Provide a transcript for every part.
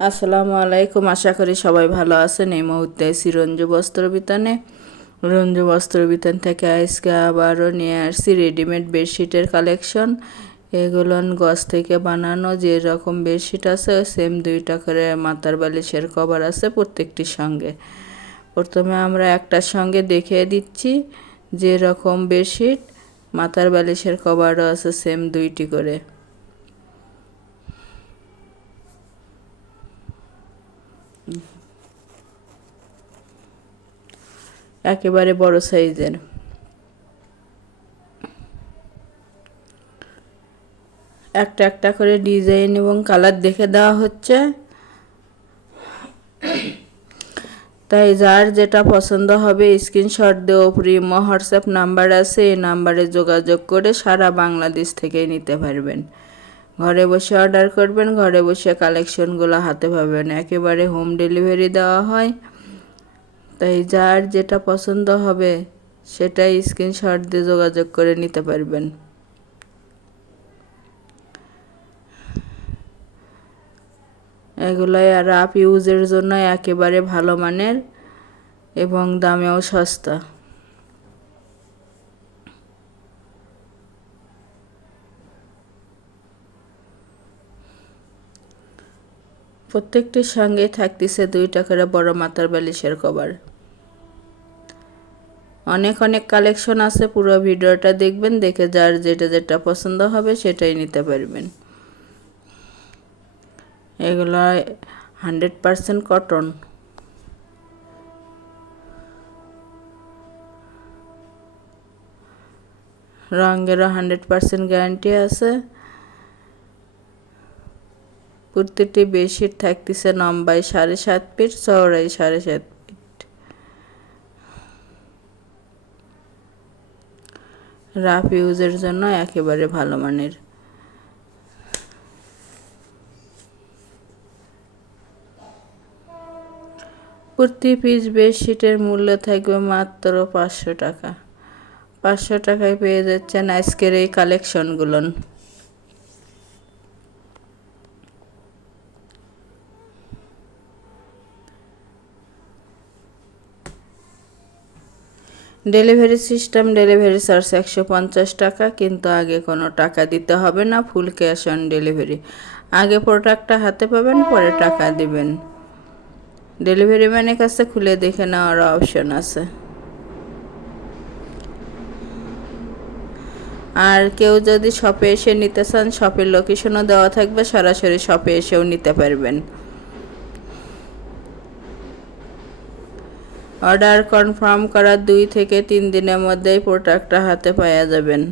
আসসালামু আলাইকুম। আশা করি সবাই ভালো আছেন। এই মুহূর্তে আছি রঞ্জু বস্ত্রবিতানে। রঞ্জু বস্ত্রবিতান থেকে আজকে আবারও নিয়ে আসছি রেডিমেড বেডশিটের কালেকশন। এগুলো গজ থেকে বানানো যেরকম বেডশিট আছে সেম 2টা করে মাথার বালিশের কভার আছে প্রত্যেকটির সঙ্গে। প্রথমে আমরা একটার সঙ্গে দেখিয়ে দিচ্ছি যেরকম বেডশিট মাথার বালিশের কভারও আছে সেম 2টি করে। একেবারে বড় সাইজের। একটা একটা করে ডিজাইন এবং কালার দেখে দেওয়া হচ্ছে, তাই যার যেটা পছন্দ হবে স্ক্রিনশট দিয়ে উপরে হোয়াটসঅ্যাপ নাম্বার আছে, এই নাম্বারে যোগাযোগ করে সারা বাংলাদেশ থেকেই নিতে পারবেন। ঘরে বসে অর্ডার করবেন, ঘরে বসে কালেকশনগুলো হাতে পাবেন। একেবারে হোম ডেলিভারি দেওয়া হয়, তাই যার যেটা পছন্দ হবে সেটাই স্ক্রিনশট দিয়ে যোগাযোগ করে নিতে পারবেন। এগুলাই রাফ ইউজের জন্য একেবারে ভালো মানের এবং দামেও সস্তা। প্রত্যেকটির সঙ্গে থাকতেছে 2টা করে বড় মাথার বালিশের কভার। অনেক অনেক কালেকশন আছে, পুরো ভিডিওটা দেখবেন, দেখে যার যেটা যেটা পছন্দ হবে সেটাই নিতে পারবেন। এগুলো 100% কটন। রঙেরও 100% গ্যারান্টি আছে। প্রত্যেকটি বেডশিট থাকতেছে লম্বায় 7.5 ফিট, চওড়াই 7.5 ফিট। রাফ ইউজের জন্য একেবারে ভালো মানের। প্রতি পিস বেডশিটের মূল্য থাকবে মাত্র 500 টাকা। 500 টাকায় পেয়ে যাচ্ছেন আজকের এই কালেকশনগুলো। ডেলিভারি সিস্টেম, ডেলিভারি চার্জ 150 টাকা, কিন্তু আগে কোনো টাকা দিতে হবে না, ফুল ক্যাশ অন ডেলিভারি। আগে প্রোডাক্টটা হাতে পাবেন, পরে টাকা দিবেন। ডেলিভারি ম্যানের কাছে খুলে দেখে নেওয়ার অপশন আছে। আর কেউ যদি শপে এসে নিতে চান, শপের লোকেশনও দেওয়া থাকবে, সরাসরি শপে এসেও নিতে পারবেন। অর্ডার কনফার্ম করার 2 থেকে 3 দিনের মধ্যেই প্রোডাক্টটা হাতে পাওয়া যাবেন।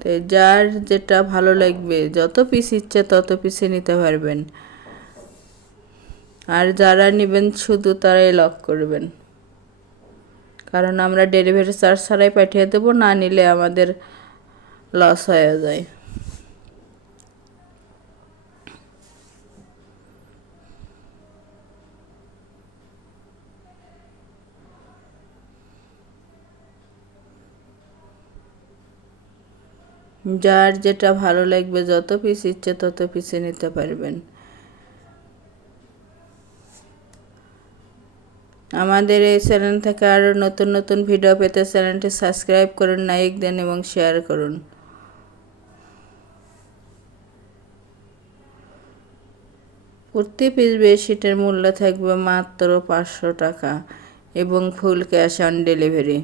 তো যার যেটা ভালো লাগবে, যত পিস ইচ্ছে তত পিসে নিতে পারবেন। আর যারা নেবেন শুধু তারাই লক করবেন, কারণ আমরা ডেলিভারি চার্জ ছাড়াই পাঠিয়ে দেবো, না নিলে আমাদের লস হয়ে যায়। যার যেটা ভালো লাগবে, যত পিস ইচ্ছে তত পিসে নিতে পারবেন। আমাদের এই চ্যানেল থেকে আরও নতুন নতুন ভিডিও পেতে চ্যানেলটি সাবস্ক্রাইব করুন, লাইক দেন এবং শেয়ার করুন। প্রতি পিস বেডশিটের মূল্য থাকবে মাত্র 500 টাকা এবং ফুল ক্যাশ অন ডেলিভারি।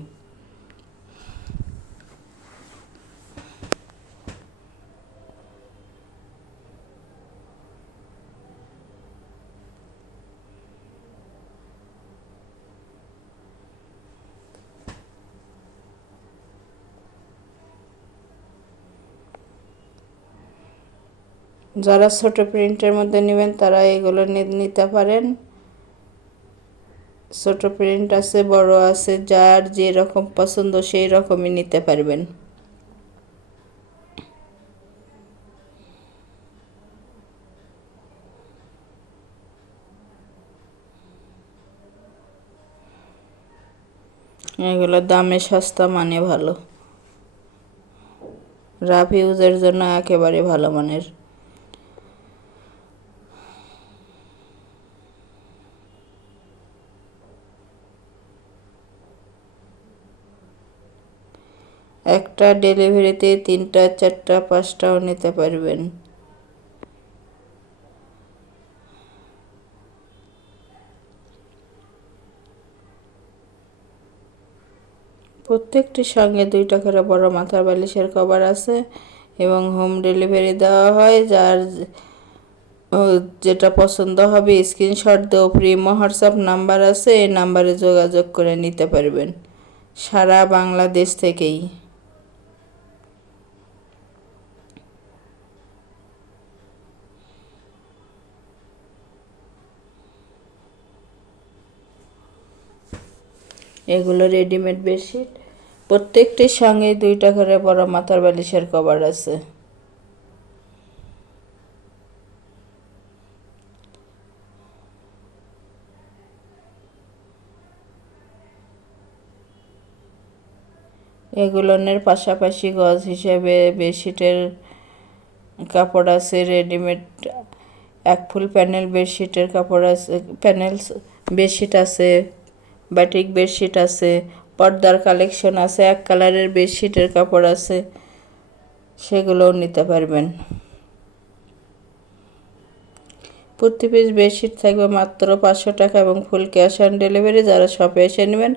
যারা ছোট প্রিন্টের মধ্যে নেবেন তারা এগুলো নিতে পারেন। ছোট প্রিন্ট আছে, বড় আছে, যার যেরকম পছন্দ সেই রকমই নিতে পারবেন। এগুলো দামে সস্তা, মানে ভালো। রাফ ইউজের জন্য একেবারে ভালো মানের। একটা ডেলিভারিতে 3টা 4টা 5টাও নিতে পারবেন। প্রত্যেকটির সঙ্গে 2টা করে বড় মাথার বালিশের কভার আছে এবং হোম ডেলিভারি দেওয়া হয়। যার যেটা পছন্দ হবে স্ক্রিনশট দেও প্রিমো হোয়াটসঅ্যাপ নাম্বার আছে, এই নাম্বারে যোগাযোগ করে নিতে পারবেন সারা বাংলাদেশ থেকেই। এগুলো রেডিমেড বেডশিট, প্রত্যেকটির সঙ্গে 2টা করে বড় মাথার বালিশের কভার আছে। এগুলোর পাশাপাশি গজ হিসেবে বেডশিটের কাপড় আছে রেডিমেড। এক ফুল প্যানেল বেডশিটের কাপড় আছে, প্যানেল বেডশিট আছে, বাটিক বেডশিট আছে, পর্দার কালেকশন আছে, এক কালারের বেডশিটের কাপড় আছে, সেগুলোও নিতে পারবেন। প্রতি পিস বেডশিট থাকবে মাত্র 500 টাকা এবং ফুল ক্যাশ অন ডেলিভারি। যারা শপে এসে নেবেন,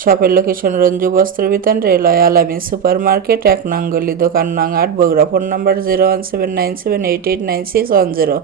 শপের লোকেশন রঞ্জু বস্ত্রবিতান, রেলওয়ে আলামিন সুপার মার্কেট, 1 নং গলি, দোকান নং 8, বগুড়া। Phone number 01797889610।